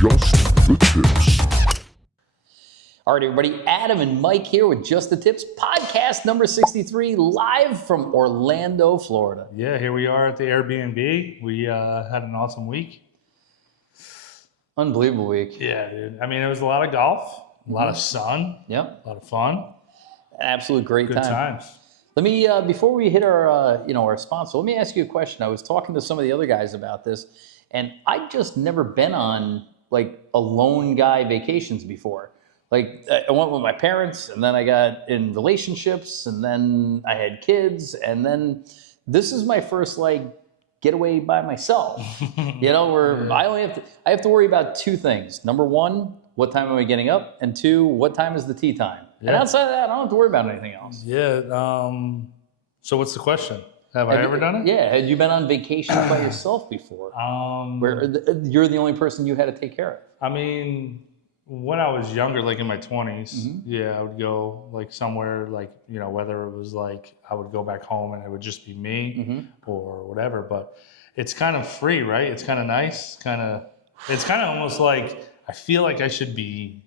Just the Tips. All right, everybody, Adam and Mike here with Just the Tips, podcast number 63, live from Orlando, Florida. Yeah, here we are at the Airbnb. We had an awesome week. Unbelievable week. Yeah, dude. I mean, it was a lot of golf, a lot of sun, Yep. a lot of fun. Absolute great Good time. times. Let me, before we hit our, our sponsor, let me ask you a question. I was talking to some of the other guys about this, and I've just never been on like a lone guy vacations before. Like I went with my parents, and then I got in relationships, and then I had kids, and then this is my first like getaway by myself. Where I have to worry about two things. Number one, what time am I getting up? And two, what time is the tee time? Yeah. And outside of that, I don't have to worry about anything else. Yeah. So what's the question? Have I ever done it? Yeah. Had you been on vacation by yourself before? Where you're the only person you had to take care of? I mean, when I was younger, like in my 20s, yeah, I would go like somewhere like, whether it was like I would go back home and it would just be me or whatever. But it's kind of free, right? It's kind of nice. It's kind of almost like I feel like I should be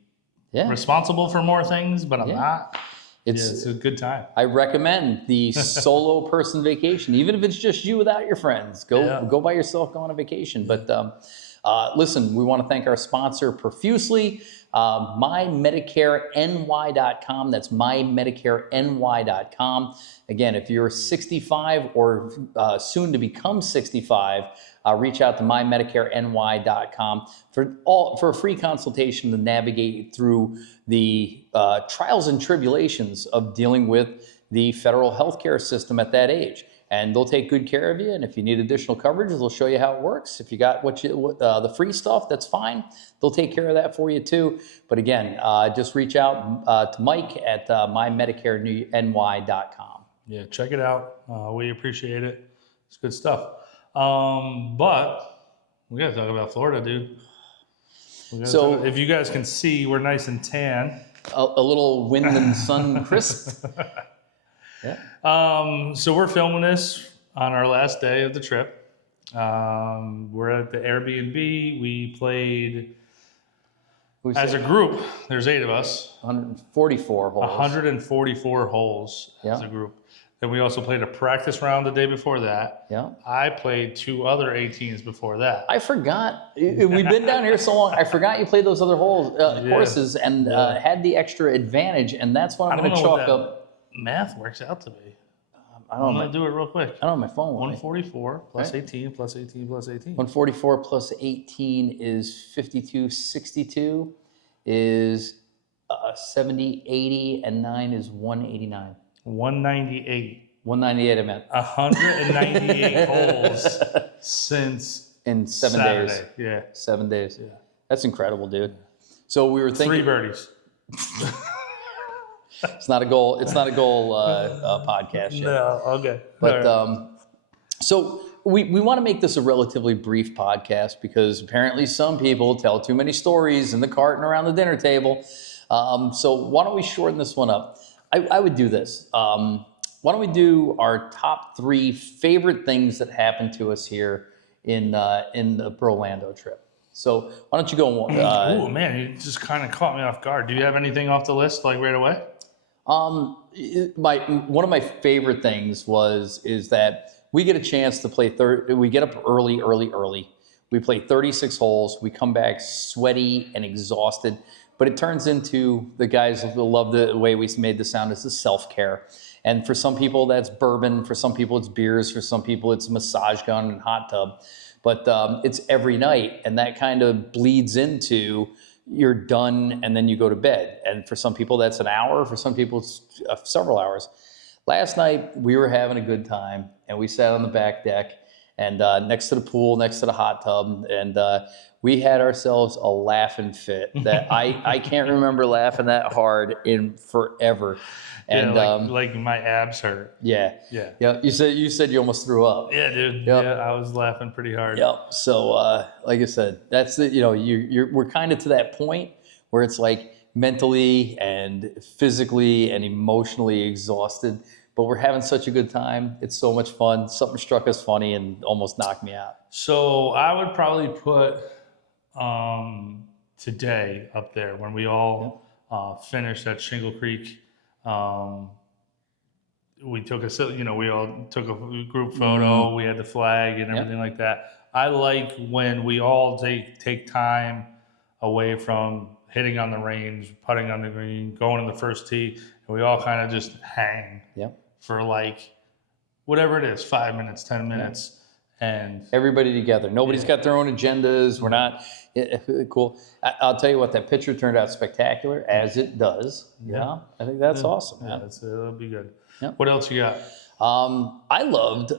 responsible for more things, but I'm not. It's a good time. I recommend the solo person vacation, even if it's just you without your friends. Go by yourself, go on a vacation. But listen, we want to thank our sponsor profusely, mymedicareny.com. That's mymedicareny.com. Again, if you're 65 or soon to become 65, reach out to mymedicareny.com for a free consultation to navigate through the trials and tribulations of dealing with the federal healthcare system at that age. And they'll take good care of you. And if you need additional coverage, they'll show you how it works. If you got the free stuff, that's fine. They'll take care of that for you too. But again, just reach out to Mike at mymedicareny.com. Yeah, check it out. We appreciate it. It's good stuff. But we got to talk about Florida, dude. So if you guys can see, we're nice and tan. A little wind and sun crisp. Yeah. So we're filming this on our last day of the trip. We're at the Airbnb. We played as a group. There's 8 of us. 144 holes. 144 holes as a group. Then we also played a practice round the day before that. Yeah. I played 2 other 18s before that. I forgot. We've been down here so long. I forgot you played those other courses and had the extra advantage. And that's what I'm going to chalk up. Math works out to be. I'm going to do it real quick. I don't have my phone. 144 plus 18 plus 18 plus 18. 144 plus 18 is 52. 62 is 70, 80, and 9 is 189. 198. 198, I meant. 198 holes since in 7 Saturday. days. Yeah. 7 days. Yeah. That's incredible, dude. So we were thinking 3 birdies. It's not a goal. It's not a goal podcast yet. No, okay. But so we want to make this a relatively brief podcast because apparently some people tell too many stories in the cart and around the dinner table. So why don't we shorten this one up? I would do this. Why don't we do our top 3 favorite things that happened to us here in the BroLando trip? So why don't you go? Oh man, you just kind of caught me off guard. Do you have anything off the list like right away? One of my favorite things is that we get a chance to play we get up early. We play 36 holes. We come back sweaty and exhausted, but it turns into the guys love the way we made the sound is the self-care. And for some people that's bourbon, for some people it's beers, for some people it's massage gun and hot tub. But it's every night, and that kind of bleeds into you're done and then you go to bed. And for some people that's an hour, for some people it's several hours. Last night we were having a good time and we sat on the back deck and next to the pool, next to the hot tub, and we had ourselves a laughing fit that I can't remember laughing that hard in forever. And like my abs hurt. Yeah. You said you almost threw up. Yeah, dude. Yep. Yeah, I was laughing pretty hard. Yep. So like I said, that's we're kind of to that point where it's like mentally and physically and emotionally exhausted, but we're having such a good time. It's so much fun. Something struck us funny and almost knocked me out. So I would probably put today up there when we all finished at Shingle Creek. We took we all took a group photo. We had the flag and everything like that. I like when we all take time away from hitting on the range, putting on the green, going to the first tee, and we all kind of just hang for like whatever it is, 5 minutes, 10 minutes. And everybody together. Nobody's got their own agendas. We're not cool. I'll tell you what, that picture turned out spectacular, as it does. Yeah, I think that's awesome. Yeah, it'll be good. Yeah. What else you got? I loved,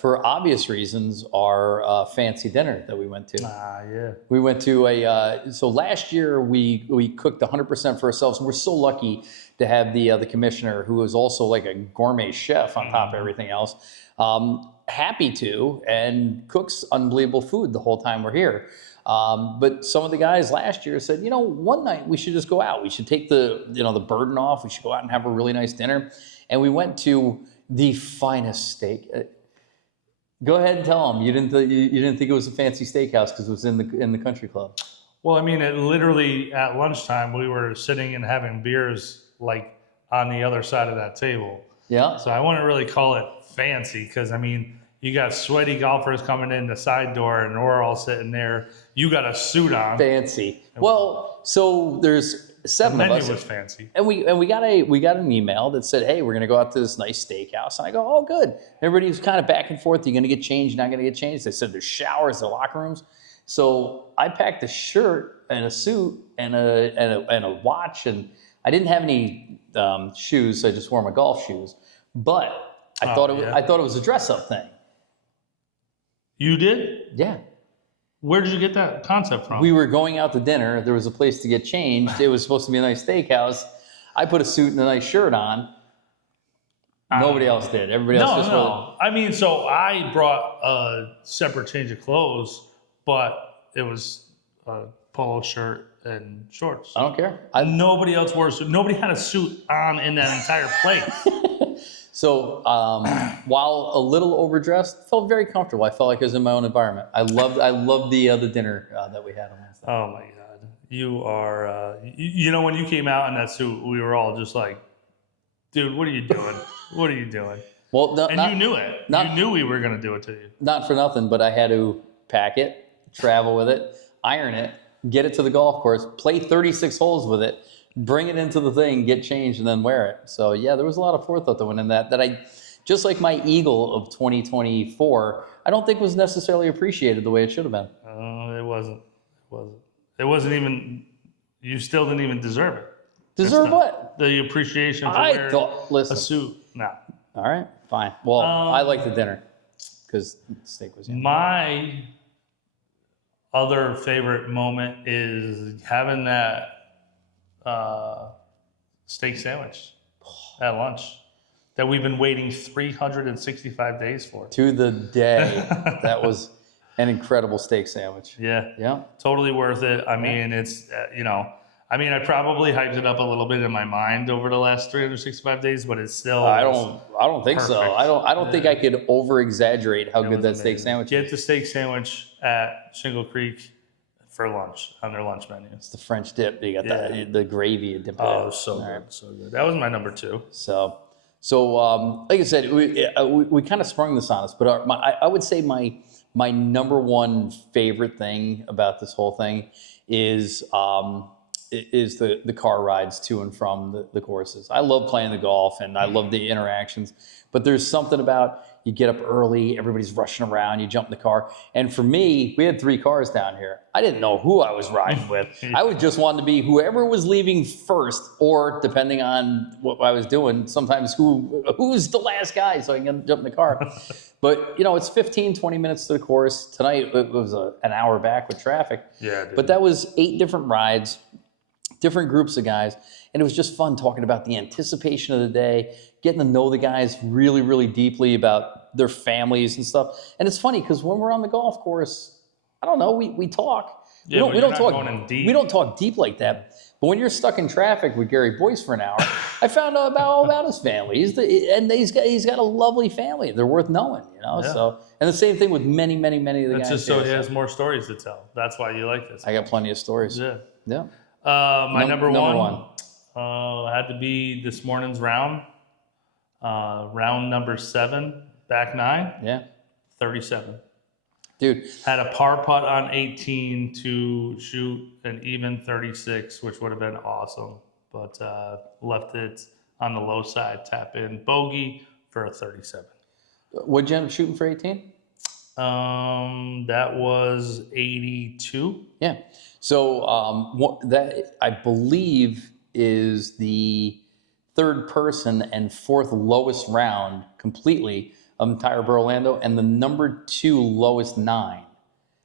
for obvious reasons, our fancy dinner that we went to. Yeah. We went to so last year we cooked 100% for ourselves. And we're so lucky to have the commissioner, who was also like a gourmet chef on top of everything else. Happy to, and cooks unbelievable food the whole time we're here. But some of the guys last year said, one night we should just go out. We should take the burden off. We should go out and have a really nice dinner. And we went to the finest steak. Go ahead and tell them you didn't think it was a fancy steakhouse because it was in the country club. Well, I mean, it literally at lunchtime we were sitting and having beers like on the other side of that table. Yeah. So I wouldn't really call it fancy because I mean, you got sweaty golfers coming in the side door and we're all sitting there. You got a suit on. Fancy. Well, so there's 7 of us. The menu was fancy. And we got an email that said, hey, we're going to go out to this nice steakhouse. And I go, oh, good. Everybody was kind of back and forth. You're going to get changed, you're not going to get changed. They said there's showers, there's locker rooms. So I packed a shirt and a suit and a watch. And I didn't have any shoes, so I just wore my golf shoes. But I thought it was a dress-up thing. You did? Yeah. Where did you get that concept from? We were going out to dinner. There was a place to get changed. It was supposed to be a nice steakhouse. I put a suit and a nice shirt on. Nobody else did. Everybody else just No. I mean, so I brought a separate change of clothes, but it was a polo shirt and shorts. I don't care. Nobody else wore a suit. Nobody had a suit on in that entire place. So while a little overdressed, felt very comfortable. I felt like I was in my own environment. I loved the dinner that we had on Wednesday. Oh my God. You are, when you came out in that suit, we were all just like, dude, what are you doing? What are you doing? Well, you knew it. You knew we were going to do it to you. Not for nothing, but I had to pack it, travel with it, iron it, get it to the golf course, play 36 holes with it, bring it into the thing, get changed, and then wear it. So yeah, there was a lot of forethought that went in that I, just like my Eagle of 2024, I don't think was necessarily appreciated the way it should have been. It wasn't. It wasn't even, you still didn't even deserve it. Deserve what? The appreciation for wearing a suit. No. All right, fine. Well, I like the dinner because the steak was yummy. My other favorite moment is having that steak sandwich at lunch that we've been waiting 365 days for. To the day. That was an incredible steak sandwich. Yeah. Totally worth it. I mean, it's, I probably hyped it up a little bit in my mind over the last 365 days, but it's still. I don't think so. I don't think I could over exaggerate how good that steak sandwich is. Get the steak sandwich at Shingle Creek for lunch on their lunch menu. It's the French dip. You got the gravy and dip. Oh, so good, so good. That was my number 2. So like I said, we kind of sprung this on us, but I would say my number one favorite thing about this whole thing is the car rides to and from the courses. I love playing the golf and I love the interactions, but there's something about you get up early, everybody's rushing around, you jump in the car. And for me, we had 3 cars down here. I didn't know who I was riding with. I would just want to be whoever was leaving first, or depending on what I was doing, sometimes who's the last guy so I can jump in the car. But, it's 15, 20 minutes to the course. Tonight, it was an hour back with traffic. Yeah, dude. But that was 8 different rides, different groups of guys. And it was just fun talking about the anticipation of the day, getting to know the guys really, really deeply about their families and stuff. And it's funny because when we're on the golf course, I don't know, we talk, Yeah, we don't talk going in deep. we don't talk deep like that. But when you're stuck in traffic with Gary Boyce for an hour, I found out all about his family. He's got a lovely family. They're worth knowing, you know. Yeah. So, and the same thing with many of the It's guys. just so here, he has more stories to tell. That's why you like this. I got plenty of stories. Yeah. Yeah. My number number one had to be this morning's round. Round number 7, back 9. Yeah. 37. Dude. Had a par putt on 18 to shoot an even 36, which would have been awesome. But left it on the low side, tap in, bogey for a 37. What'd you end up shooting for 18? That was 82. Yeah. So that I believe is the third person and fourth lowest round completely of entire BroLando, and the number 2 lowest 9.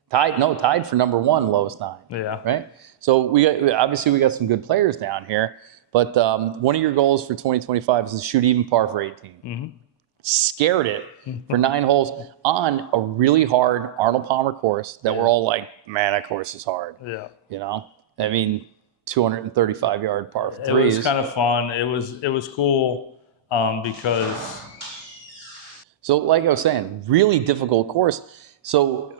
Tied for number 1 lowest 9. Yeah. Right. So we got some good players down here, but one of your goals for 2025 is to shoot even par for 18. Mm-hmm. Scared it for 9 holes on a really hard Arnold Palmer course that we're all like, man, that course is hard. Yeah. You know, I mean, 235-yard par 3s. It was kind of fun. It was cool because. So like I was saying, really difficult course. So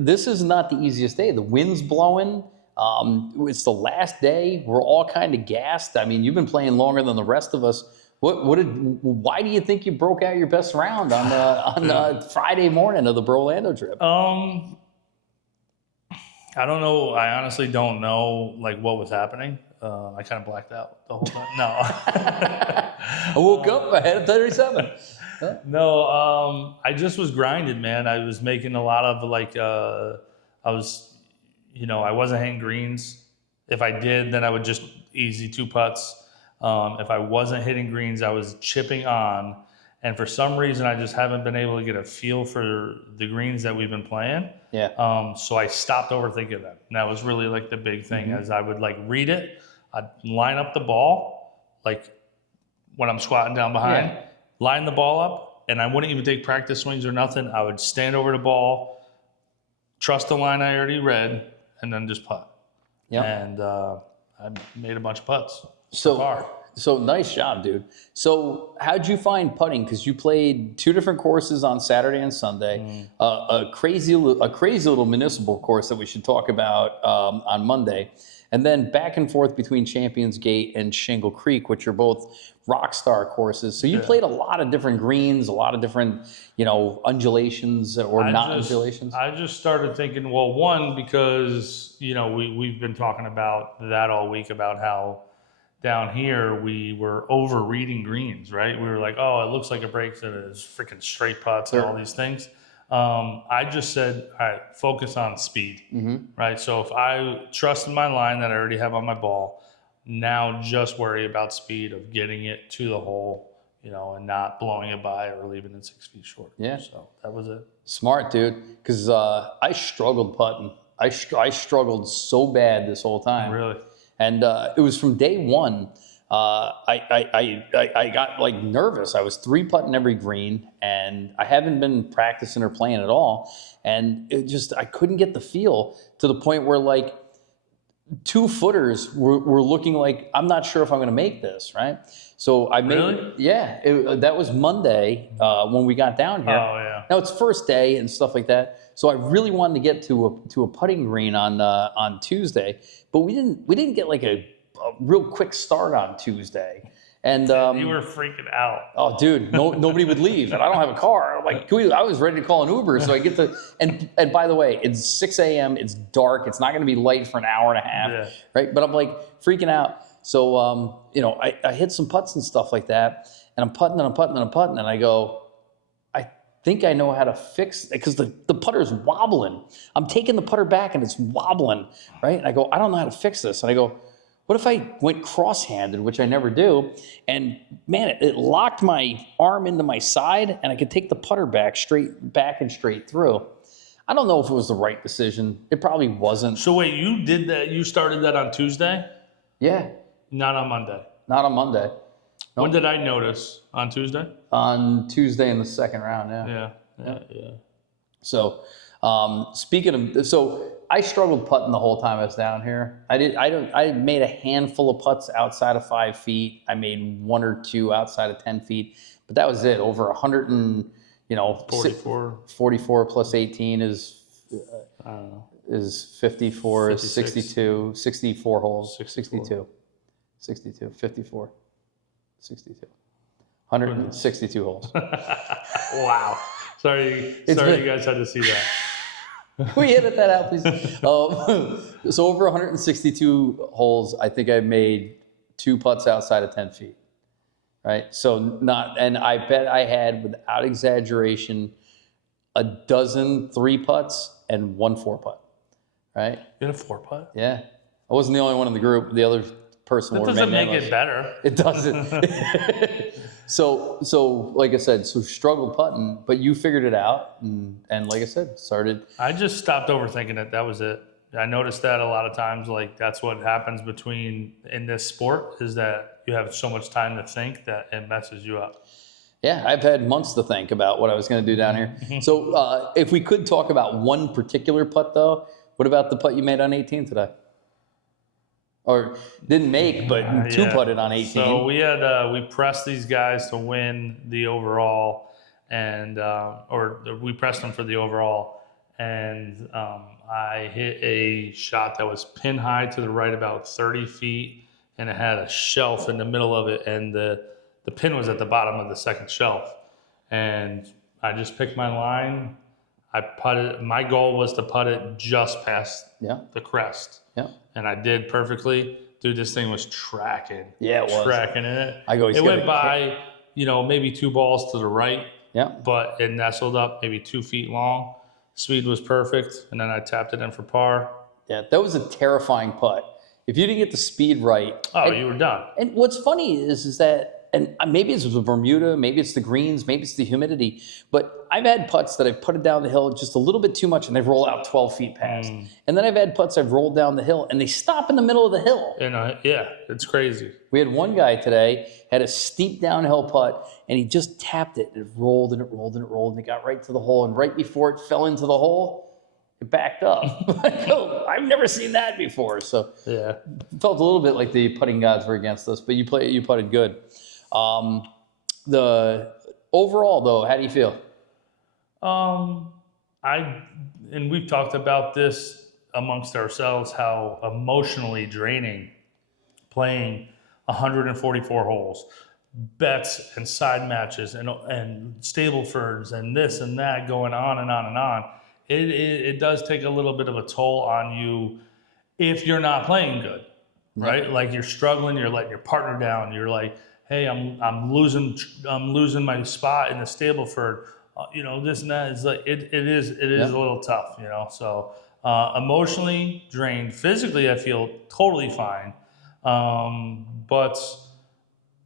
this is not the easiest day. The wind's blowing. It's the last day. We're all kind of gassed. I mean, you've been playing longer than the rest of us. Why do you think you broke out your best round on the Friday morning of the BroLando trip? I don't know. I honestly don't know like what was happening. I kind of blacked out the whole time. No. I woke up. I had a 37. No, I just was grinding, man. I was making a lot of I wasn't hitting greens. If I did, then I would just easy 2 putts. If I wasn't hitting greens, I was chipping on. And for some reason, I just haven't been able to get a feel for the greens that we've been playing. Yeah. So I stopped overthinking them. And that was really like the big thing, as I would like read it. I'd line up the ball, like when I'm squatting down behind. Yeah. Line the ball up, and I wouldn't even take practice swings or nothing. I would stand over the ball, trust the line I already read, and then just putt. Yeah. And I made a bunch of putts. So nice job, dude. So how'd you find putting? Because you played 2 different courses on Saturday and Sunday. A crazy little municipal course that we should talk about on Monday. And then back and forth between Championsgate and Shingle Creek, which are both rock star courses. So you played a lot of different greens, a lot of different, undulations or undulations. I just started thinking, well, one, because, we've been talking about that all week about how down here we were over reading greens, right? We were like, oh, it looks like a break that is freaking straight putts and all these things. I just said, all right, focus on speed, right? So if I trust in my line that I already have on my ball, now just worry about speed of getting it to the hole, and not blowing it by or leaving it 6 feet short. Yeah. So that was it. Smart, dude. Because I struggled putting. I struggled so bad this whole time. Really? And it was from day one. I got like nervous. I was 3-putting every green, and I haven't been practicing or playing at all. And I couldn't get the feel to the point where like 2 footers were looking like, I'm not sure if I'm going to make this, right? So I made, Really? that was Monday when we got down here. Oh, yeah. Now it's first day and stuff like that. So I really wanted to get to a putting green on Tuesday, but we didn't get like a real quick start on Tuesday. And you were freaking out. Oh, dude, nobody would leave, and I don't have a car. I'm like, I was ready to call an Uber, so I get to. And by the way, it's 6 a.m. It's dark. It's not going to be light for an hour and a half, right? But I'm like freaking out. So I hit some putts and stuff like that, and I'm putting and I'm putting and I'm putting, and I go, I think I know how to fix it because the putter's wobbling. I'm taking the putter back and it's wobbling, right? And I go, I don't know how to fix this, and I go, what if I went cross-handed, which I never do, and man, it locked my arm into my side, and I could take the putter straight back and straight through. I don't know if it was the right decision. It probably wasn't. So wait, you did that? You started that on Tuesday? Yeah. Not on Monday? Not on Monday. Nope. When did I notice? On Tuesday? On Tuesday in the second round, yeah. Yeah. So Speaking of, so I struggled putting the whole time I was down here. I made a handful of putts outside of 5 feet. I made 1 or 2 outside of 10 feet, but that was it. Over 100 and, 44 plus 18 is, I don't know. is 54, is 56. 62, 64 holes, 64. 62, 54, 62, 162 holes. Wow. Sorry you guys had to see that. Will you edit that out, please? So over 162 holes, I think I made 2 putts outside of 10 feet, right? So and I bet I had, without exaggeration, a dozen 3 putts and 1 4 putt, right? You had a 4 putt? Yeah. I wasn't the only one in the group. The other person That wore doesn't make magnolias. it better. It doesn't. So like I said, so struggled putting, but you figured it out, and like I said, started. I just stopped overthinking it. That was it. I noticed that a lot of times, like that's what happens in this sport, is that you have so much time to think that it messes you up. Yeah, I've had months to think about what I was going to do down here. So if we could talk about one particular putt, though, what about the putt you made on 18 today? Or didn't make, but 2-putted on 18. So we pressed these guys to win the overall, and we pressed them for the overall, and I hit a shot that was pin high to the right about 30 feet, and it had a shelf in the middle of it, and the pin was at the bottom of the second shelf, and I just picked my line. I putted. My goal was to putt it just past the crest. Yeah. And I did perfectly. Dude, this thing was tracking. Yeah, it was. Tracking it. It went by, maybe 2 balls to the right. Yeah. But it nestled up maybe 2 feet long. Speed was perfect. And then I tapped it in for par. Yeah, that was a terrifying putt. If you didn't get the speed right. You were done. And what's funny is that, and maybe it's the Bermuda, maybe it's the greens, maybe it's the humidity, but I've had putts that I've putted down the hill just a little bit too much and they've rolled out 12 feet past. And then I've had putts I've rolled down the hill and they stop in the middle of the hill. And it's crazy. We had one guy today, had a steep downhill putt, and he just tapped it. It rolled and it rolled and it rolled, and it got right to the hole. And right before it fell into the hole, it backed up. I've never seen that before. So it felt a little bit like the putting gods were against us, but you putted good. The overall, though, how do you feel? And we've talked about this amongst ourselves, how emotionally draining playing 144 holes, bets and side matches and Stableford's and this and that going on and on and on. It does take a little bit of a toll on you if you're not playing good, right? Like you're struggling, you're letting your partner down, you're like, hey, I'm losing my spot in the Stableford, this and that. It's like it is a little tough, So emotionally drained. Physically, I feel totally fine, but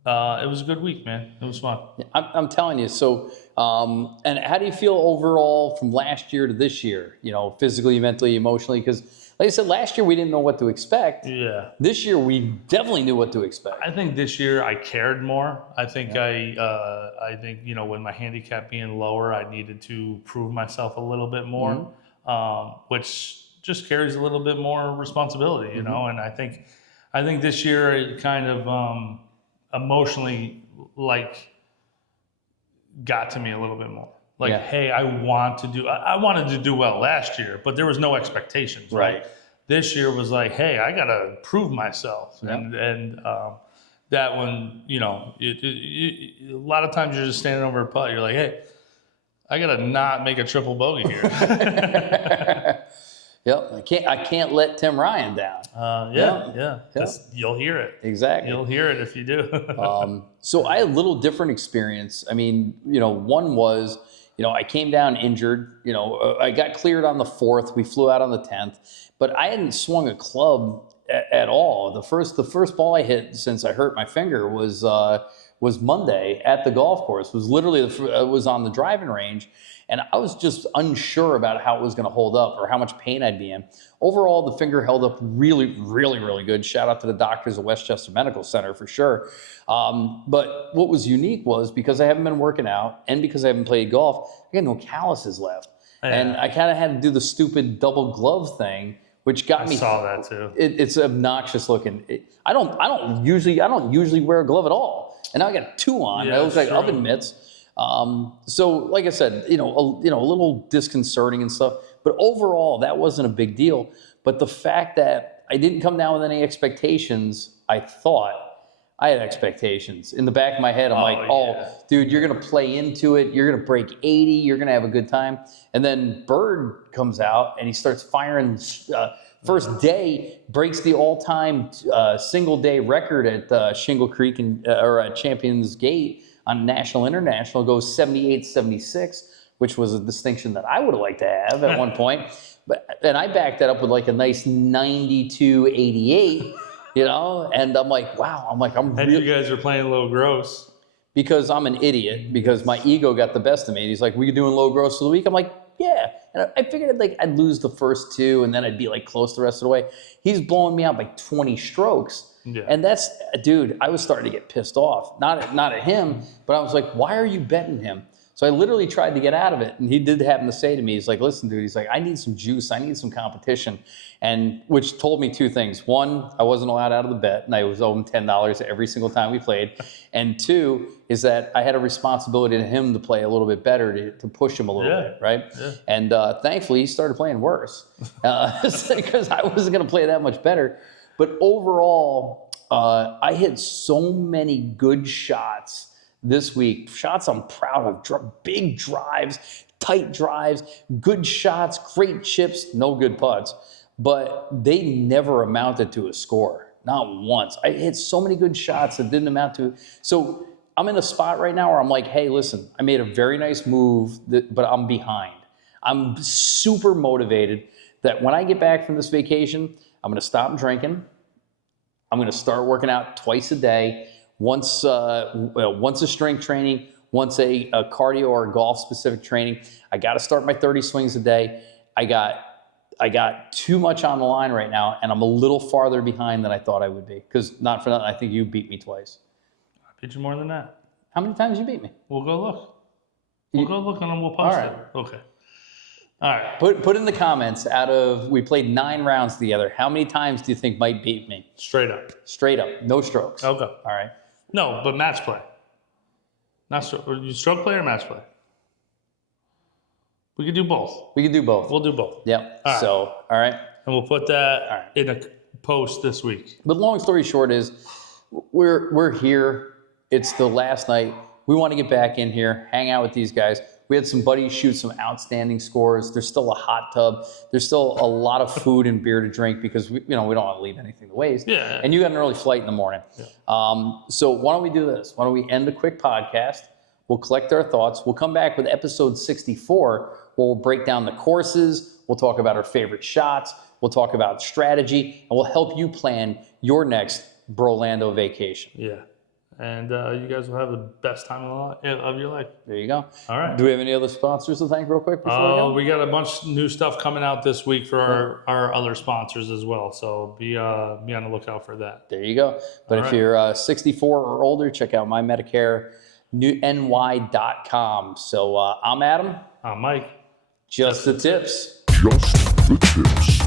it was a good week, man. It was fun. I'm telling you. So, and how do you feel overall from last year to this year? Physically, mentally, emotionally, because. Like I said, last year we didn't know what to expect. Yeah. This year we definitely knew what to expect. I think this year I cared more. I think I think when my handicap being lower, I needed to prove myself a little bit more, which just carries a little bit more responsibility, And I think this year it kind of emotionally got to me a little bit more. Hey, I wanted to do well last year, but there was no expectations, right? This year was like, hey, I got to prove myself. And that one, a lot of times you're just standing over a putt. You're like, hey, I got to not make a triple bogey here. Yep, I can't let Tim Ryan down. You'll hear it. Exactly. You'll hear it if you do. So I had a little different experience. I mean, one was, I came down injured. I got cleared on the 4th. We flew out on the 10th, but I hadn't swung a club at all. The first ball I hit since I hurt my finger was Monday at the golf course. Was literally was on the driving range, and I was just unsure about how it was going to hold up or how much pain I'd be in. Overall, the finger held up really, really, really good. Shout out to the doctors at Westchester Medical Center for sure. But what was unique was because I haven't been working out and because I haven't played golf, I got no calluses left. And I kind of had to do the stupid double glove thing, which got me. I saw that too. It's obnoxious looking. I don't usually wear a glove at all, and now I got 2 on. Yeah, It looks like true. oven mitts. So like I said, a little disconcerting and stuff. But overall, that wasn't a big deal. But the fact that I didn't come down with any expectations, I thought I had expectations. In the back of my head, I'm dude, you're going to play into it. You're going to break 80. You're going to have a good time. And then Bird comes out and he starts firing. First day, breaks the all-time single-day record at Shingle Creek or at Championsgate on National International, goes 78-76, which was a distinction that I would have liked to have at one point. And I backed that up with like a nice 92-88, and I'm like, wow. I'm And you guys are playing low gross. Because I'm an idiot, because my ego got the best of me. And he's like, we doing low gross for the week? I'm like, yeah. And I figured I'd lose the first 2 and then I'd be like close the rest of the way. He's blowing me out by 20 strokes. Yeah. And that's, dude, I was starting to get pissed off. Not at him, but I was like, why are you betting him? So I literally tried to get out of it. And he did happen to say to me, he's like, listen, dude, he's like, I need some juice. I need some competition. And which told me 2 things. 1, I wasn't allowed out of the bet, and I was owed him $10 every single time we played. And 2 is that I had a responsibility to him to play a little bit better, to push him a little bit, right? Yeah. And thankfully, he started playing worse because I wasn't going to play that much better. But overall, I hit so many good shots this week. Shots I'm proud of. Big drives, tight drives, good shots, great chips, no good putts. But they never amounted to a score. Not once. I hit so many good shots that didn't amount to. So I'm in a spot right now where I'm like, hey, listen, I made a very nice move, but I'm behind. I'm super motivated that when I get back from this vacation, I'm going to stop drinking. I'm going to start working out twice a day. Once a strength training, once a cardio or a golf specific training. I got to start my 30 swings a day. I got too much on the line right now, and I'm a little farther behind than I thought I would be. Because not for nothing, I think you beat me twice. I beat you more than that. How many times did you beat me? We'll go look. We'll go look and then we'll post it. Okay. All right. Put in the comments, we played 9 rounds together. How many times do you think Mike beat me? Straight up. Straight up. No strokes. Okay. All right. No, but match play. Not you stroke play or match play? We could do both. We could do both. We'll do both. Yep. All right. So, all right. And we'll put that in a post this week. But long story short is, we're here. It's the last night. We want to get back in here, hang out with these guys. We had some buddies shoot some outstanding scores. There's still a hot tub. There's still a lot of food and beer to drink because we don't want to leave anything to waste. Yeah. And you got an early flight in the morning. Yeah. So why don't we do this? Why don't we end a quick podcast? We'll collect our thoughts. We'll come back with episode 64, where we'll break down the courses. We'll talk about our favorite shots. We'll talk about strategy, and we'll help you plan your next BroLando vacation. Yeah. And you guys will have the best time of your life. There you go. All right. Do we have any other sponsors to thank real quick before we go? We got a bunch of new stuff coming out this week for our other sponsors as well. So be on the lookout for that. There you go. But if you're 64 or older, check out mymedicare.ny.com. So I'm Adam. I'm Mike. Just the tips. Just the tips.